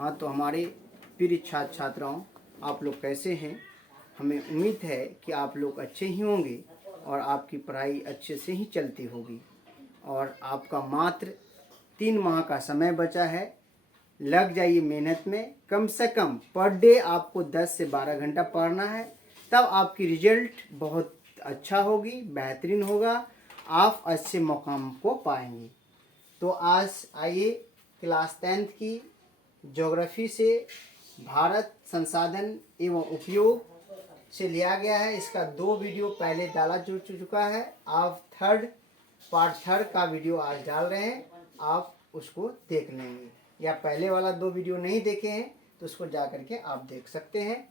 हाँ, तो हमारे प्रिय छात्र छात्राओं, आप लोग कैसे हैं? हमें उम्मीद है कि आप लोग अच्छे ही होंगे और आपकी पढ़ाई अच्छे से ही चलती होगी। और आपका मात्र 3 माह का समय बचा है। लग जाइए मेहनत में। कम से कम पर डे आपको 10 से 12 घंटा पढ़ना है, तब आपकी रिजल्ट बहुत अच्छा होगी, बेहतरीन होगा, आप अच्छे मुकाम को पाएंगे। तो आज आइए क्लास 10th की ज्योग्राफी से भारत संसाधन एवं उपयोग से लिया गया है। इसका 2 वीडियो पहले डाला जा चुका है। आप पार्ट थर्ड का वीडियो आज डाल रहे हैं, आप उसको देख लेंगे। या पहले वाला 2 वीडियो नहीं देखे हैं तो उसको जा करके आप देख सकते हैं।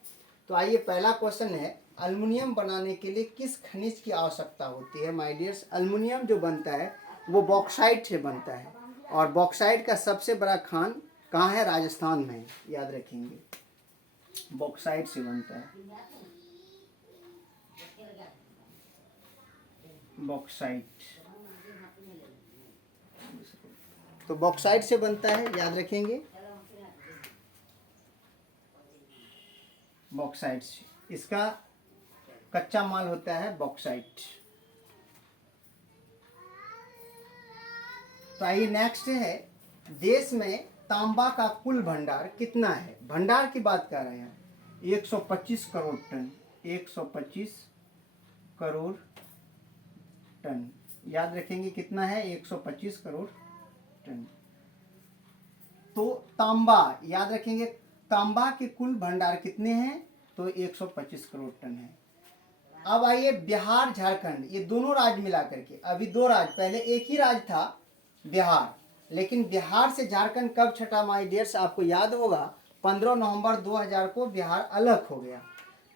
तो आइए, पहला क्वेश्चन है, एल्युमिनियम बनाने के लिए किस खनिज की आवश्यकता होती है? माय डियर्स, एल्युमिनियम जो बनता है वो बॉक्साइट से बनता है, और बॉक्साइट का सबसे बड़ा खान कहाँ है? राजस्थान में, याद रखेंगे। बॉक्साइट से बनता है, बॉक्साइट। तो बॉक्साइट से बनता है, याद रखेंगे, बॉक्साइट से। इसका कच्चा माल होता है बॉक्साइट। तो आइए नेक्स्ट है, देश में तांबा का कुल भंडार कितना है? भंडार की बात कर रहे हैं। 125 करोड़ टन, 125 करोड़ टन, याद रखेंगे कितना है? 125 करोड़ टन। तो तांबा, याद रखेंगे, तांबा के कुल भंडार कितने हैं? तो 125 करोड़ टन है। अब आइए बिहार झारखंड, ये दोनों राज्य मिला करके, अभी 2 राज्य, पहले एक ही राज्य था बिहार, लेकिन बिहार से झारखंड कब छटा? माय डियर्स, आपको याद होगा 15 नवंबर 2000 को बिहार अलग हो गया।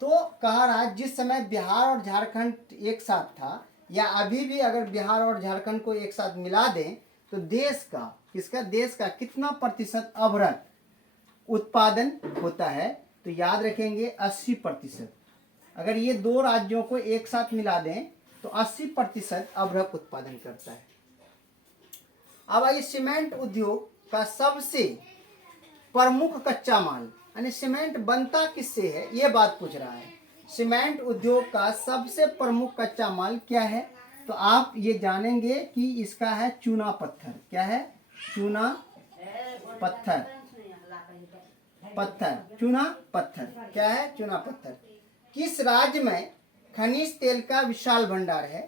तो कह रहा है, जिस समय बिहार और झारखंड एक साथ था, या अभी भी अगर बिहार और झारखंड को एक साथ मिला दें तो देश का, किसका? देश का कितना प्रतिशत अभ्रक उत्पादन होता है? तो याद रखेंगे 80%। अगर ये 2 राज्यों को एक साथ मिला दें तो 80% अभ्रक उत्पादन करता है। अब आइए, सीमेंट उद्योग का सबसे प्रमुख कच्चा माल, यानी सीमेंट बनता किससे है, ये बात पूछ रहा है। सीमेंट उद्योग का सबसे प्रमुख कच्चा माल क्या है? तो आप ये जानेंगे कि इसका है चूना पत्थर। क्या है? चूना पत्थर। पत्थर, चूना पत्थर। क्या है? चूना पत्थर। किस राज्य में खनिज तेल का विशाल भंडार है?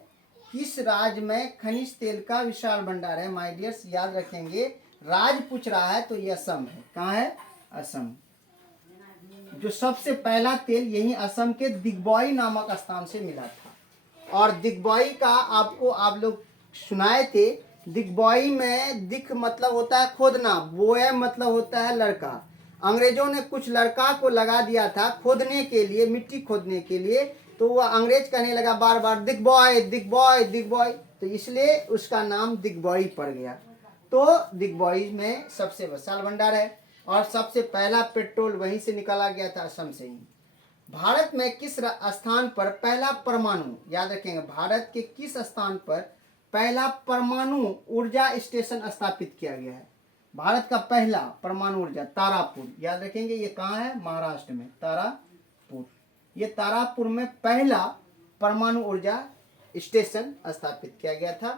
किस राज्य में खनिज तेल का विशाल भंडार है? माय डियर्स, याद रखेंगे, राज्य पूछ रहा है तो ये असम है। कहाँ है? असम। जो सबसे पहला तेल यही असम के दिग्बॉय नामक स्थान से मिला था। और दिग्बॉय का आपको आप लोग सुनाए थे। दिग्बॉय में दिख मतलब होता है खोदना, बोए मतलब होता है लड़का। अंग्रेजों ने कुछ लड़का को लगा दिया था खोदने के लिए, मिट्टी खोदने के लिए, तो वह अंग्रेज कहने लगा बार बार दिग्बॉय दिग्बॉय दिग्बॉय, तो इसलिए उसका नाम दिग्बॉय पड़ गया। तो दिग्बॉय में सबसे विशाल भंडार है, और सबसे पहला पेट्रोल वहीं से निकाला गया था, असम से ही। भारत में किस स्थान पर पहला परमाणु, याद रखेंगे, भारत के किस स्थान पर पहला परमाणु ऊर्जा स्टेशन स्थापित किया गया है? भारत का पहला परमाणु ऊर्जा, तारापुर, याद रखेंगे, ये कहाँ है? महाराष्ट्र में, तारापुर। ये तारापुर में पहला परमाणु ऊर्जा स्टेशन स्थापित किया गया था।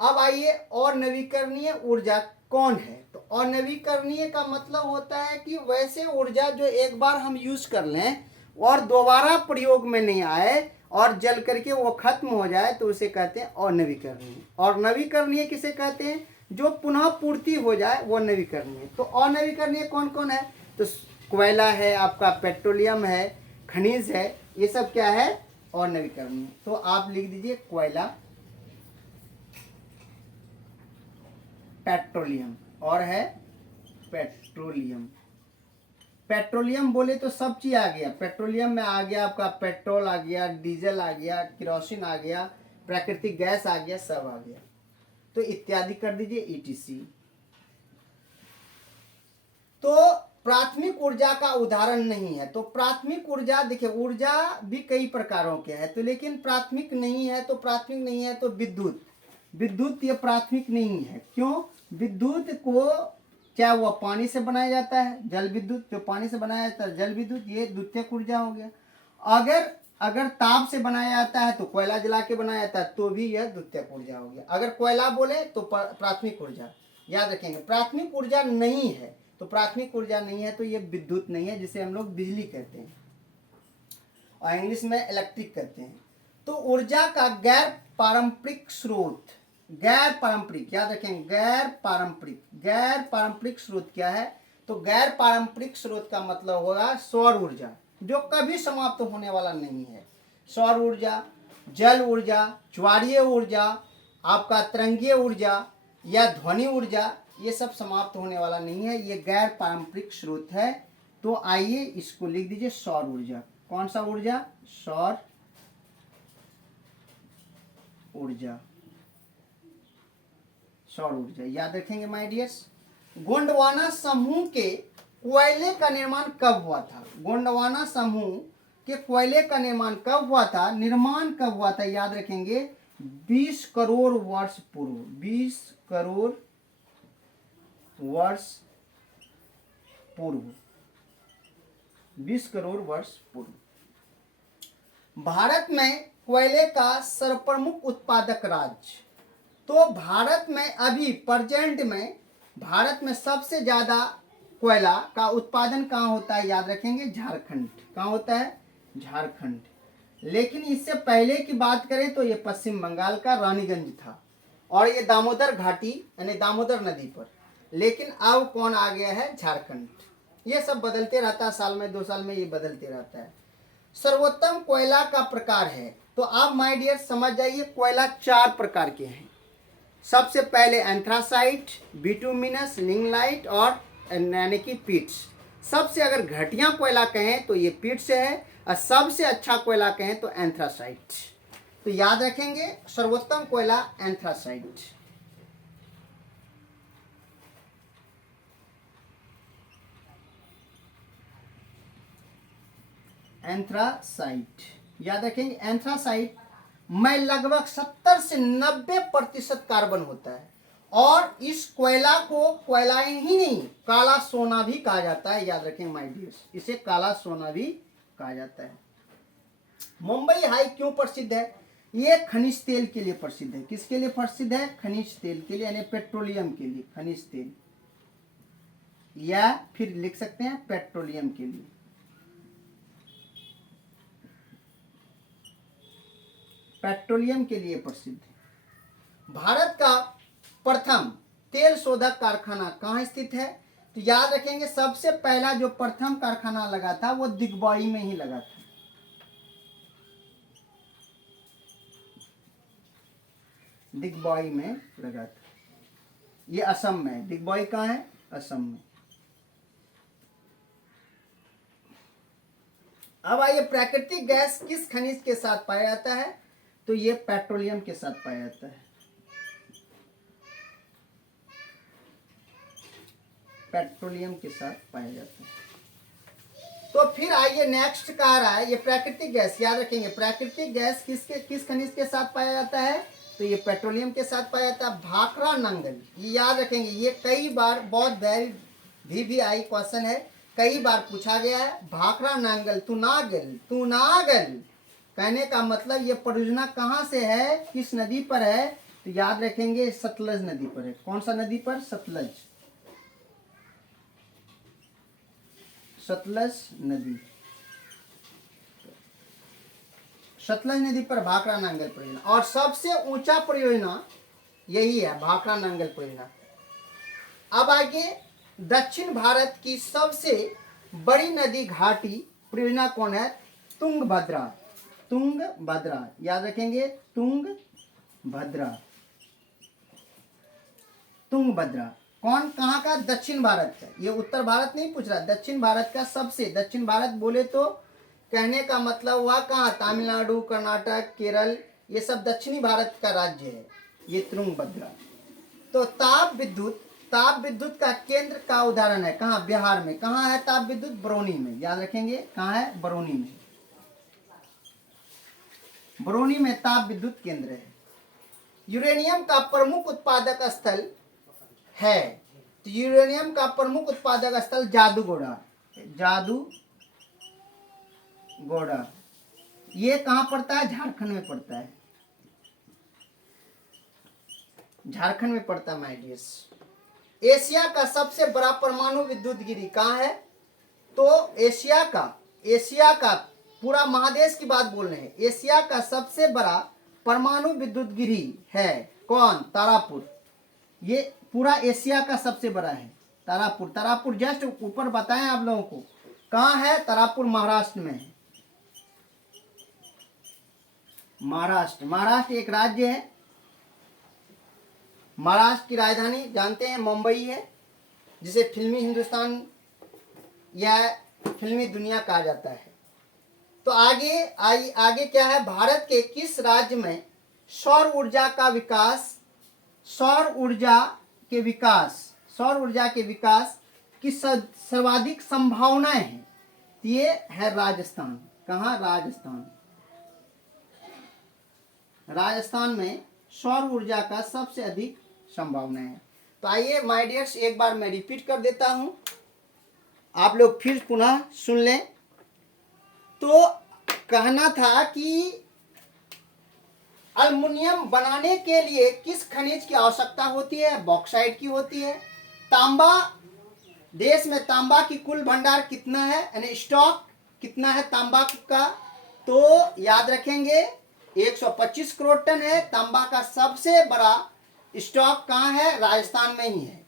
अब आइए, और नवीकरणीय ऊर्जा कौन है? तो और नवीकरणीय का मतलब होता है कि वैसे ऊर्जा जो एक बार हम यूज कर लें और दोबारा प्रयोग में नहीं आए और जल करके वो खत्म हो जाए, तो उसे कहते हैं अनवीकरणीय। और नवीकरणीय किसे कहते हैं? जो पुनः पूर्ति हो जाए वो नवीकरणीय। तो अनवीकरणीय कौन कौन है? तो कोयला है, आपका पेट्रोलियम है, खनिज है, ये सब क्या है? अनवीकरणीय। तो आप लिख दीजिए कोयला, पेट्रोलियम, और है पेट्रोलियम। पेट्रोलियम बोले तो सब चीज आ गया। पेट्रोलियम में आ गया आपका पेट्रोल आ गया, डीजल आ गया, केरोसिन आ गया, प्राकृतिक गैस आ गया, सब आ गया। तो इत्यादि कर दीजिए, ईटीसी। तो प्राथमिक ऊर्जा का उदाहरण नहीं है। तो प्राथमिक ऊर्जा, देखिए, ऊर्जा भी कई प्रकारों के है, तो लेकिन प्राथमिक नहीं है। तो प्राथमिक नहीं है तो विद्युत, विद्युत ये प्राथमिक नहीं है। क्यों? विद्युत को क्या वह पानी से बनाया जाता है, जल विद्युत, जो पानी से बनाया जाता है जल विद्युत, ये द्वितीयक ऊर्जा हो गया। अगर ताप से बनाया जाता है तो कोयला जला के बनाया जाता है तो भी यह द्वितीयक ऊर्जा हो गया। अगर कोयला बोले तो प्राथमिक ऊर्जा, याद रखेंगे। प्राथमिक ऊर्जा नहीं है तो प्राथमिक ऊर्जा नहीं है तो ये विद्युत नहीं है, जिसे हम लोग बिजली कहते हैं और इंग्लिश में इलेक्ट्रिक कहते हैं। तो ऊर्जा का गैर पारंपरिक स्रोत, गैर पारंपरिक, याद रखेंगे, गैर पारंपरिक स्रोत क्या है? तो गैर पारंपरिक स्रोत का मतलब होगा सौर ऊर्जा, जो कभी समाप्त होने वाला नहीं है। सौर ऊर्जा, जल ऊर्जा, ज्वारीय ऊर्जा, आपका तरंगीय ऊर्जा या ध्वनि ऊर्जा, ये सब समाप्त होने वाला नहीं है, ये गैर पारंपरिक स्रोत है। तो आइए इसको लिख दीजिए सौर ऊर्जा। कौन सा ऊर्जा? सौर ऊर्जा, सौर ऊर्जा, याद रखेंगे माय डियर्स। गोंडवाना समूह के कोयले का निर्माण कब हुआ था? गोंडवाना समूह के कोयले का निर्माण कब हुआ था? निर्माण कब हुआ था? याद रखेंगे 20 करोड़ वर्ष पूर्व, 20 करोड़ वर्ष पूर्व, 20 करोड़ वर्ष पूर्व। भारत में कोयले का सर्वप्रमुख उत्पादक राज्य, तो भारत में अभी प्रेजेंट में भारत में सबसे ज्यादा कोयला का उत्पादन कहाँ होता है? याद रखेंगे झारखंड। कहाँ होता है? झारखंड। लेकिन इससे पहले की बात करें तो ये पश्चिम बंगाल का रानीगंज था और ये दामोदर घाटी यानी दामोदर नदी पर। लेकिन अब कौन आ गया है? झारखंड। ये सब बदलते रहता है, साल में 2 साल में ये बदलते रहता है। सर्वोत्तम कोयला का प्रकार है, तो आप माय डियर समझ जाइए कोयला 4 प्रकार के हैं। सबसे पहले एंथ्रासाइट, बिटुमिनस, लिग्नाइट और यानी कि पीट्स। सबसे अगर घटिया कोयला कहें तो ये पीट्स है और सबसे अच्छा कोयला कहें तो एंथ्रासाइट। तो याद रखेंगे सर्वोत्तम कोयला एंथ्रासाइट। एंथ्रासाइट याद रखेंगे। एंथ्रासाइट में लगभग 70 से 90% कार्बन होता है और इस कोयला को कोयला ही नहीं काला सोना भी कहा जाता है। याद रखें माय डियर्स, इसे काला सोना भी कहा जाता है। मुंबई हाई क्यों प्रसिद्ध है? ये खनिज तेल के लिए प्रसिद्ध है। किसके लिए प्रसिद्ध है? खनिज तेल के लिए, यानी पेट्रोलियम के लिए, खनिज तेल, या फिर लिख सकते हैं पेट्रोलियम के लिए। पेट्रोलियम के लिए प्रसिद्ध है। भारत का प्रथम तेल शोधक कारखाना कहाँ स्थित है? तो याद रखेंगे सबसे पहला जो प्रथम कारखाना लगा था वो दिग्बॉई में ही लगा था। दिग्बॉई में लगा था, ये असम में है। दिग्बॉई कहाँ है? असम में। अब आइए, प्राकृतिक गैस किस खनिज के साथ पाया जाता है? तो ये पेट्रोलियम के साथ पाया जाता है। पेट्रोलियम के साथ पाया जाता है। तो फिर आइए नेक्स्ट कह रहा है ये प्राकृतिक गैस, याद रखेंगे प्राकृतिक गैस किस खनिज के साथ पाया जाता है? तो ये पेट्रोलियम के साथ पाया जाता है। भाखड़ा नांगल, ये याद रखेंगे, ये कई बार बहुत भी आई क्वेश्चन है, कई बार पूछा गया है। भाखड़ा नांगल तू नागल कहने का मतलब ये परियोजना कहाँ से है, किस नदी पर है? तो याद रखेंगे सतलज नदी पर है। कौन सा नदी पर? सतलज, सतलज नदी, सतलज नदी पर भाखड़ा नांगल परियोजना। और सबसे ऊंचा परियोजना यही है, भाखड़ा नांगल परियोजना। अब आगे, दक्षिण भारत की सबसे बड़ी नदी घाटी परियोजना कौन है? तुंगभद्रा। तुंगभद्रा याद रखेंगे, तुंगभद्रा। तुंगभद्रा कौन, कहाँ का? दक्षिण भारत का। ये उत्तर भारत नहीं पूछ रहा, दक्षिण भारत का। सबसे दक्षिण भारत बोले तो कहने का मतलब हुआ कहाँ? तमिलनाडु, कर्नाटक, केरल, ये सब दक्षिणी भारत का राज्य है ये तुंगभद्रा। तो ताप विद्युत का केंद्र का उदाहरण है कहाँ? बिहार में। कहाँ है ताप विद्युत? बरौनी में। याद रखेंगे कहाँ है? बरौनी में। बरौनी में ताप विद्युत केंद्र है। यूरेनियम का प्रमुख उत्पादक स्थल है तो यूरेनियम का प्रमुख उत्पादक स्थल जादूगोड़ा, जादूगोड़ा ये कहाँ पड़ता है? झारखंड में पड़ता है, झारखंड में पड़ता है माय डियर्स। एशिया का सबसे बड़ा परमाणु विद्युत गिरी कहाँ है? तो एशिया का पूरा महादेश की बात बोल रहे हैं। एशिया का सबसे बड़ा परमाणु विद्युत गिरी है कौन? तारापुर। ये पूरा एशिया का सबसे बड़ा है तारापुर। तारापुर जस्ट ऊपर बताएं आप लोगों को कहाँ है? तारापुर महाराष्ट्र में है। महाराष्ट्र एक राज्य है। महाराष्ट्र की राजधानी जानते हैं मुंबई है, जिसे फिल्मी हिंदुस्तान या फिल्मी दुनिया कहा जाता है। तो आगे क्या है? भारत के किस राज्य में सौर ऊर्जा के विकास की सर्वाधिक संभावनाएं हैं? ये है राजस्थान। कहाँ? राजस्थान में सौर ऊर्जा का सबसे अधिक संभावना है। तो आइए माय डियर्स एक बार मैं रिपीट कर देता हूं, आप लोग फिर पुनः सुन लें। तो कहना था कि अल्युमिनियम बनाने के लिए किस खनिज की आवश्यकता होती है? बॉक्साइट की होती है। तांबा, देश में तांबा की कुल भंडार कितना है, यानी स्टॉक कितना है तांबा का? तो याद रखेंगे 125 करोड़ टन है। तांबा का सबसे बड़ा स्टॉक कहाँ है? राजस्थान में ही है।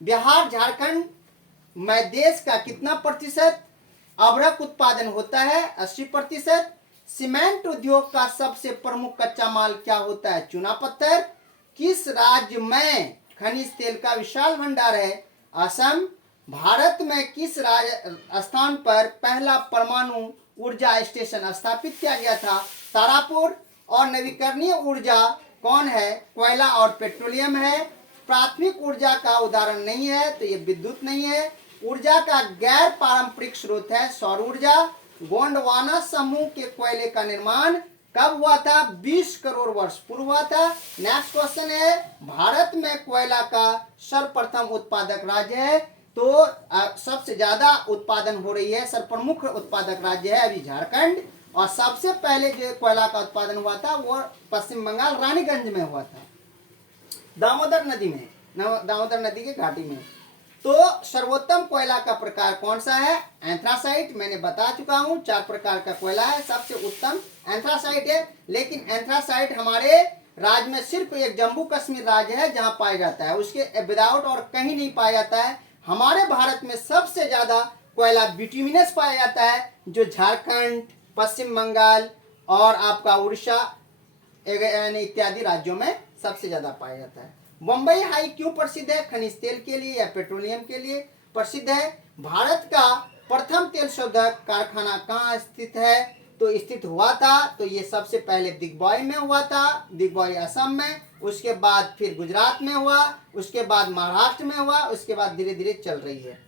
बिहार झारखंड में देश का कितना प्रतिशत अभ्रक उत्पादन होता है? 80%। सीमेंट उद्योग का सबसे प्रमुख कच्चा माल क्या होता है? चूना पत्थर। किस राज्य में खनिज तेल का विशाल भंडार है? असम। भारत में किस स्थान पर पहला परमाणु ऊर्जा स्टेशन स्थापित किया गया था? तारापुर। और नवीकरणीय ऊर्जा कौन है? कोयला और पेट्रोलियम है। प्राथमिक ऊर्जा का उदाहरण नहीं है तो ये विद्युत नहीं है। ऊर्जा का गैर पारंपरिक स्रोत है सौर ऊर्जा। गोंडवाना समूह के कोयले का निर्माण कब हुआ था? 20 करोड़ वर्ष पूर्व हुआ था। नेक्स्ट क्वेश्चन है, भारत में कोयला का सर्वप्रथम उत्पादक राज्य है? तो सबसे ज्यादा उत्पादन हो रही है, सर्वप्रमुख उत्पादक राज्य है अभी झारखंड। और सबसे पहले जो कोयला का उत्पादन हुआ था वो पश्चिम बंगाल रानीगंज में हुआ था, दामोदर नदी में, दामोदर नदी के घाटी में। तो सर्वोत्तम कोयला का प्रकार कौन सा है? एंथ्रासाइट। मैंने बता चुका हूं 4 प्रकार का कोयला है, सबसे उत्तम एंथ्रासाइट है। लेकिन एंथ्रासाइट हमारे राज्य में सिर्फ एक जम्मू कश्मीर राज्य है जहां पाया जाता है, उसके विदाउट और कहीं नहीं पाया जाता है। हमारे भारत में सबसे ज्यादा कोयला बिटुमिनस पाया जाता है, जो झारखंड, पश्चिम बंगाल और आपका उड़ीसा इत्यादि राज्यों में सबसे ज्यादा पाया जाता है। बम्बई हाई क्यों प्रसिद्ध है? खनिज तेल के लिए या पेट्रोलियम के लिए प्रसिद्ध है? भारत का प्रथम तेल शोधक कारखाना कहाँ स्थित है? तो स्थित हुआ था तो ये सबसे पहले दिग्बॉय में हुआ था, दिग्बॉय असम में। उसके बाद फिर गुजरात में हुआ, उसके बाद महाराष्ट्र में हुआ, उसके बाद धीरे धीरे चल रही है।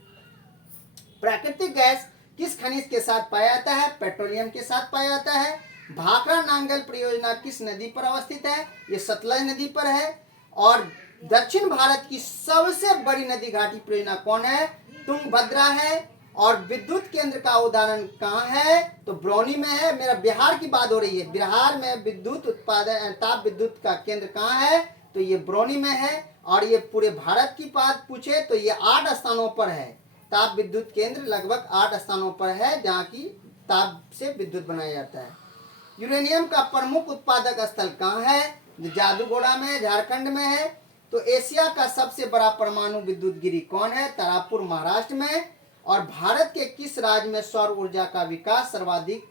प्राकृतिक गैस किस खनिज के साथ पाया जाता है? पेट्रोलियम के साथ पाया जाता है। भाखड़ा नांगल परियोजना किस नदी पर अवस्थित है? ये सतलज नदी पर है। और दक्षिण भारत की सबसे बड़ी नदी घाटी परियोजना कौन है? तुंगभद्रा है। और विद्युत केंद्र का उदाहरण कहाँ है? तो बरौनी में है। मेरा बिहार की बात हो रही है, बिहार में विद्युत उत्पादन ताप विद्युत का केंद्र कहाँ है? तो ये बरौनी में है। और ये पूरे भारत की बात पूछे तो ये 8 स्थानों पर है। ताप विद्युत केंद्र लगभग 8 स्थानों पर है जहाँ की ताप से विद्युत बनाया जाता है। यूरेनियम का प्रमुख उत्पादक स्थल कहाँ है? जादूगोड़ा में, झारखंड में है। तो एशिया का सबसे बड़ा परमाणु विद्युत गिरी कौन है? तारापुर महाराष्ट्र में। और भारत के किस राज्य में सौर ऊर्जा का विकास सर्वाधिक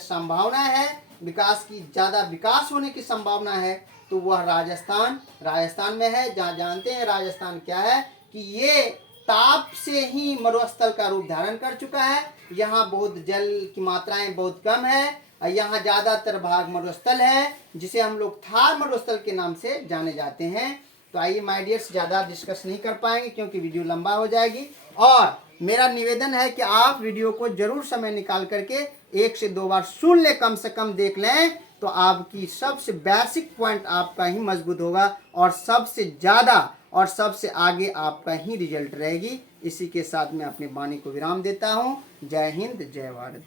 संभावना है, विकास की ज्यादा विकास होने की संभावना है? तो वह राजस्थान में है। जहाँ जानते हैं राजस्थान क्या है कि ये ताप से ही मरुस्थल का रूप धारण कर चुका है। यहाँ बहुत जल की मात्राएं बहुत कम है। यहाँ ज्यादातर भाग मरुस्थल है जिसे हम लोग थार मरुस्थल के नाम से जाने जाते हैं। तो आइए माय डियर्स, ज्यादा डिस्कस नहीं कर पाएंगे क्योंकि वीडियो लंबा हो जाएगी। और मेरा निवेदन है कि आप वीडियो को जरूर समय निकाल करके 1 से 2 बार सुन ले, कम से कम देख लें, तो आपकी सबसे बेसिक पॉइंट आपका ही मजबूत होगा और सबसे ज्यादा और सबसे आगे आपका ही रिजल्ट रहेगी। इसी के साथ मैं अपनी वाणी को विराम देता हूँ। जय हिंद, जय भारत।